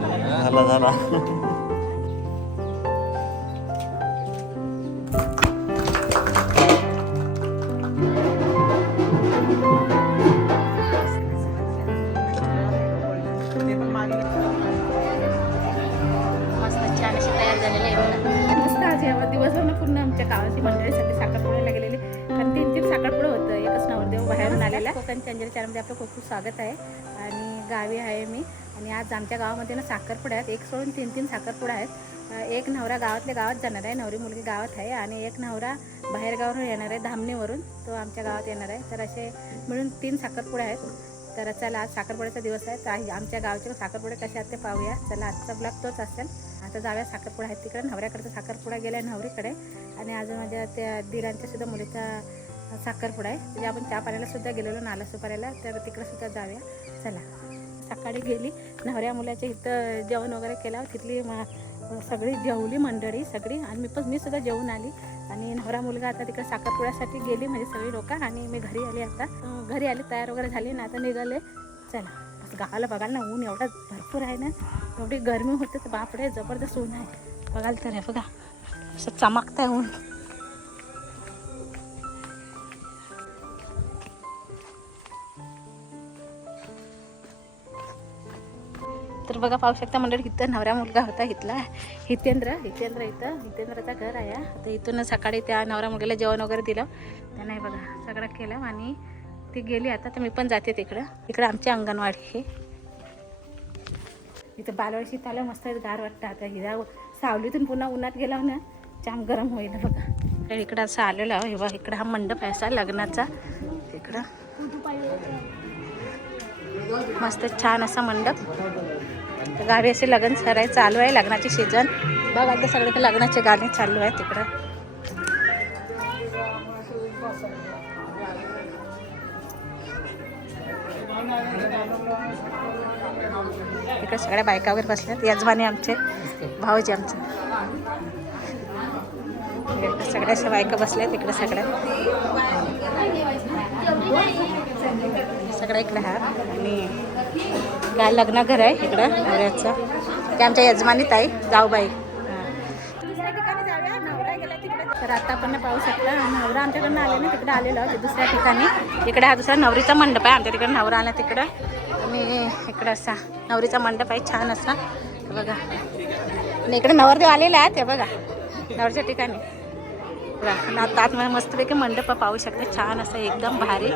झाला झाला. मस्त छान अशी तयार झालेली आहे बघा. मस्त आज दिवसभर पूर्ण आमच्या गावाची मंडळीसाठी साखरपुड्याला गेलेली, कारण 3 साखरपुडं होतं. एकच नवरदेव बाहेरून आलेला. कोकणच्या अंजली चॅनलमध्ये आपलं खूप खूप स्वागत आहे. आणि गावी आहे मी, आणि आज आमच्या गावामध्ये ना साखरपुड्या आहेत. एक सोडून 3 साखरपुडा आहेत. एक नवरा गावातल्या गावात जाणार आहे, नवरी मुलगी गावात आहे, आणि एक नवरा बाहेर गावावरून येणार आहे, धामणीवरून, तो आमच्या गावात येणार आहे. तर असे मिळून 3 साखरपुडे आहेत. तर चला, आज साखरपुड्याचा दिवस आहे. तर आमच्या गावचे साखरपुडे कसे आहेत ते पाहूया. चला, आजचा ब्लॉग तोच असेल. आता जाऊया, साखरपुडा आहेत तिकडे. नवऱ्याकडचा साखरपुडा गेला आहे नवरीकडे, आणि अजून माझ्या त्या दिरांच्या सुद्धा मुलीचा साखरपुडा आहे. म्हणजे आपण चहा पाण्याला सुद्धा गेलेलो, नाला सुपाऱ्याला, तर तिकडे सुद्धा जाऊया. चला, सकाळी गेली नवऱ्या मुलाच्या इथं जेवण वगैरे केलं. तिथली सगळी जेवली मंडळी सगळी, आणि मी सुद्धा जेवून आली. आणि नवरा मुलगा आता तिकडे साखरपुड्यासाठी गेली, म्हणजे सगळी लोक. आणि मी घरी आली. आता घरी आली, तयार वगैरे झाली ना, आता निघाले. चला, बस गावाला बघाल ना, ऊन एवढा भरपूर आहे ना, एवढी गरमी होते, तर बापरे जबरदस्त ऊन आहे. बघाल तर आहे बघा, असं चमकत आहे ऊन. तर बघा, पाहू शकता मंडळी, इथं नवरा मुलगा होता इथला हितेंद्र इथं हितेंद्राचं घर आहे. आता इथून सकाळी त्या नवरा मुलग्याला जेवण वगैरे दिलं त्याने, बघा सगळं केलं, आणि ती गेली. आता तर मी पण जाते तिकडं आमची अंगणवाडी आहे. इथं बालवाडीत आलं, मस्त गार वाटतं. आता हिरा सावलीतून पुन्हा उन्हात गेला ना, जाम गरम होईल बघा. तर इकडं असं आलेलं आहे. बघा, इकडं हा मंडप आहे असा लग्नाचा. इकडं मस्त छान असा मंडप. गावी असे लग्न सराय चालू आहे, लग्नाची सीझन. बघा, आता सगळे लग्नाचे गाणे चालू आहे तिकडं. इकडे सगळ्या बायका वगैरे बसल्यात. यजमानी आमचे भाऊजी आमचे, सगळ्या अशा बायका बसल्यात इकडे. सगळ्या इकडे हा, आणि काय लग्न घर आहे इकडं नवऱ्याचं. ते आमच्या यजमानीत आहे, जाऊबाई. दुसऱ्या ठिकाणी जाऊया, नवरा गेला तिकडे. तर आता आपण पाहू शकता, नवरा आमच्याकडनं आले ना, तिकडे आलेलो आहे दुसऱ्या ठिकाणी. इकडे हा दुसरा नवरीचा मंडप आहे. आमच्या तिकडे नवरा आला तिकडं, आणि इकडं असा नवरीचा मंडप आहे छान असा बघा. आणि इकडे नवरदेव आलेला आहे ते बघा, नवरीच्या ठिकाणी. आता आतमध्ये मस्तपैकी मंडप पाहू शकता, छान असं एकदम भारी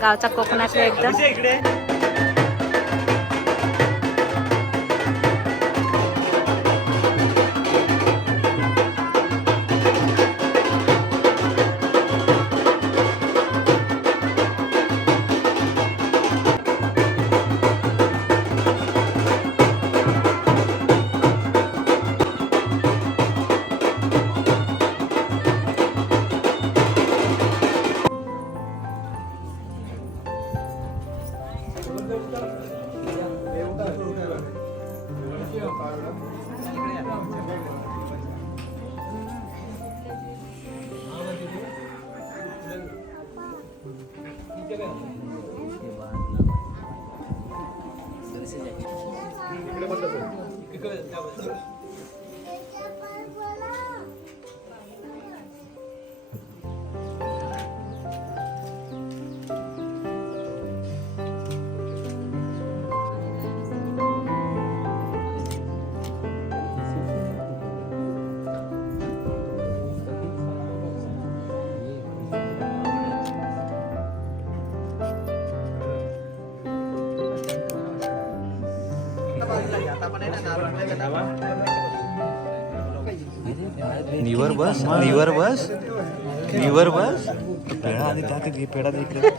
गावचा कोकणातलं एकदम. नीवर बस पेढा आधी टाक, पेढा इकडे.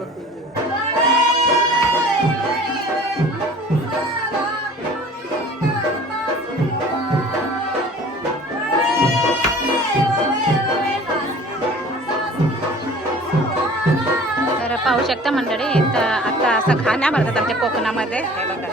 तर पाहू शकता मंडळी, इथं आता असं खाण्या भरतात आमच्या कोकणामध्ये. हे बघा,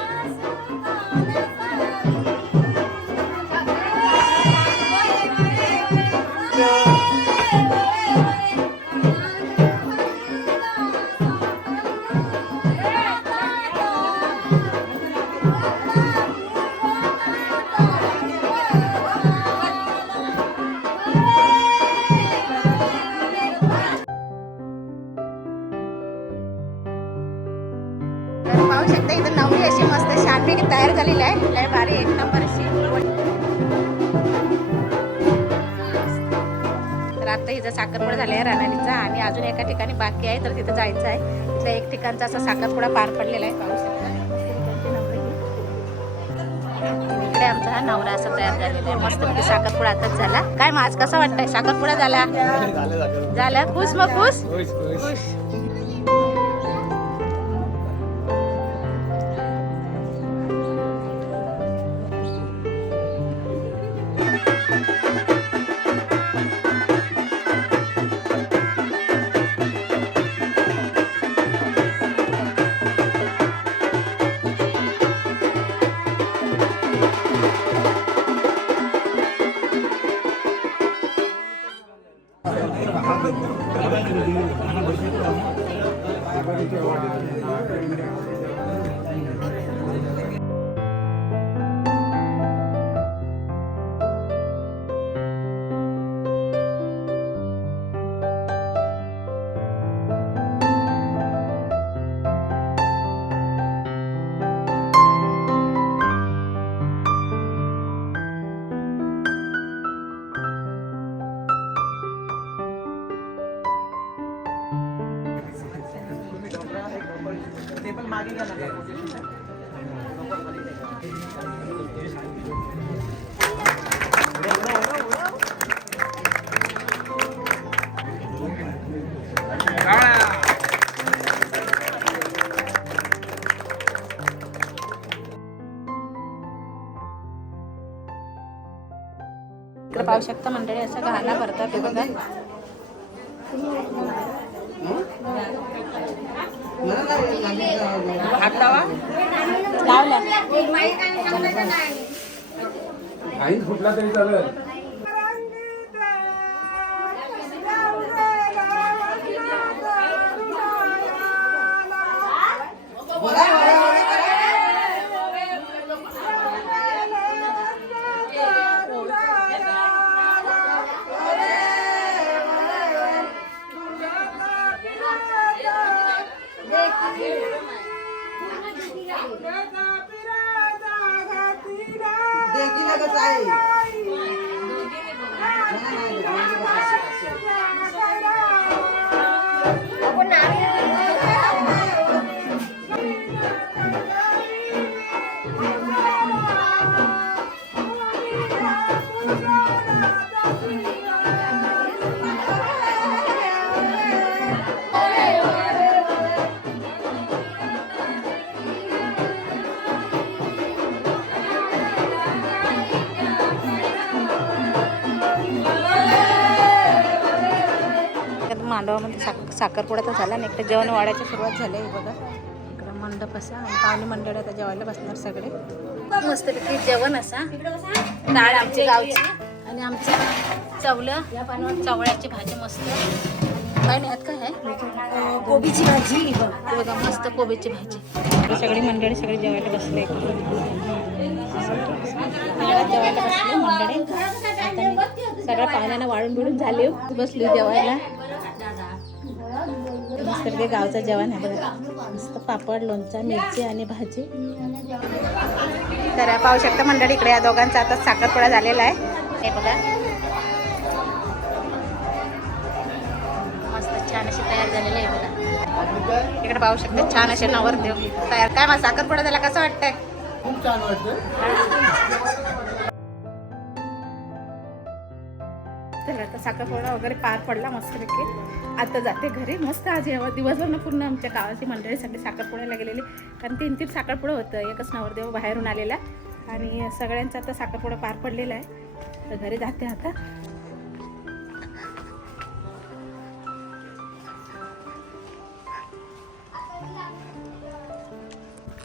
पाहू शकता इथं नवरी अशी मस्त छानपैकी तयार झालेली आहे. लय भारी, एक नंबर अशी. तर आता हिचा साखरपुडा झाला आहे रानालीचा, आणि अजून एका ठिकाणी बाकी आहे, तर तिथं जायचं आहे. तिथल्या एक ठिकाणचा असा साखरपुडा पार पडलेला आहे. पाहू शकता इकडे आमचा हा नवरा असा तयार झालेला आहे. मस्तपैकी साखरपुडा आताच झाला. काय मग आज कसा वाटतंय साखरपुडा झाला? झाला खुश? मग खुश खुश. इकडे पाहू शकता मंडळी, असं घाणा भरतात. हे बघा, लावला कुठला तरी चालेल. मांडवामध्ये साखरपुडा तर झाला, आणि इकडे जेवण वाढायची सुरुवात झाली आहे. बघा इकडं मंडप असा, आणि पाहुणे मंडळ आता जेवायला बसणार सगळे. मस्तपैकी जेवण असा, डाळ आमची गावची, आणि आमच्या चवळ्याची भाजी मस्त. काय नाही काय आहे, कोबीची भाजी. बघा मस्त कोबीची भाजी. सगळी मंडळी सगळे जेवायला बसले. जेवायला बसले मंडळी. आता मी सगळ्या पाहुण्यांना वाळून बिळून झाले, बसली जेवायला. मस्त गावचं जेवण आहे बघा, मस्त पापड, लोणचा, मिरची आणि भाजी. तर पाहू शकता मंडळी, इकडे या दोघांचा आता साखरपुडा झालेला आहे. हे बघा मस्त छान अशी तयार झालेली आहे बघा. इकडे पाहू शकता छान असे नवरदेव तयार. काय मग साखरपुडा झाला, कसं वाटतंय? खूप छान वाटतं. चला आता साखरपुडा वगैरे पार पडला मस्तपैकी. आता जाते घरी. मस्त आज दिवसभर ना पूर्ण आमच्या गावाची मंडळी सगळी साखरपुड्याला गेलेली. कारण 3-3 साखरपुडं होतं. एकच नवरदेव बाहेरून आलेला आणि सगळ्यांचा आता साखरपुडा पार पडलेला आहे. तर घरी जाते आता.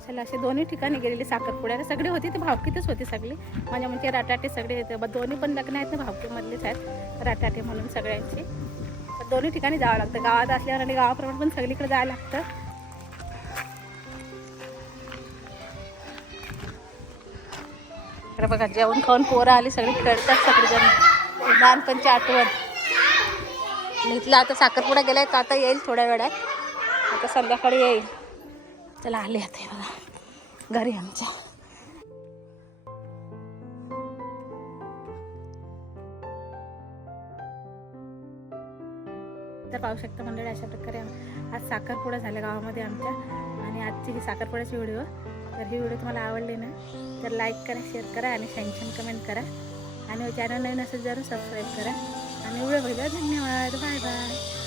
चला असे दोन्ही ठिकाणी गेलेले साखरपुड्याला. सगळे होते ते भावकीतच होते सगळे. म्हणजे राटाटे सगळे येते. दोन्ही पण लग्न आहेत ना भावकीमधलेच आहेत राटाटे म्हणून सगळ्यांची. तर दोन्ही ठिकाणी जावं लागतं. गावात असल्यावर आणि गावाप्रमाणे पण सगळीकडे जायला लागतं. तर बघा जेवण खाऊन पोरं आली सगळी खेळतात सगळेजण. लहानपणची आठवण. इथला आता साखरपुडा गेलाय तर आता येईल थोड्या वेळात. आता संध्याकाळी येईल. चला आले आता बघा घरी आमच्या. तर पाहू शकता मंडळी अशा प्रकारे आज साखरपुडा झाला गावामध्ये आमच्या. आणि आजची ही साखरपुड्याची व्हिडिओ. तर ही व्हिडिओ तुम्हाला आवडली ना तर लाईक करा, शेअर करा आणि छान कमेंट करा. आणि चॅनल नवीन असेल जरूर सबस्क्राईब करा. आणि व्हिडिओ बघितल्यावर धन्यवाद. Bye bye.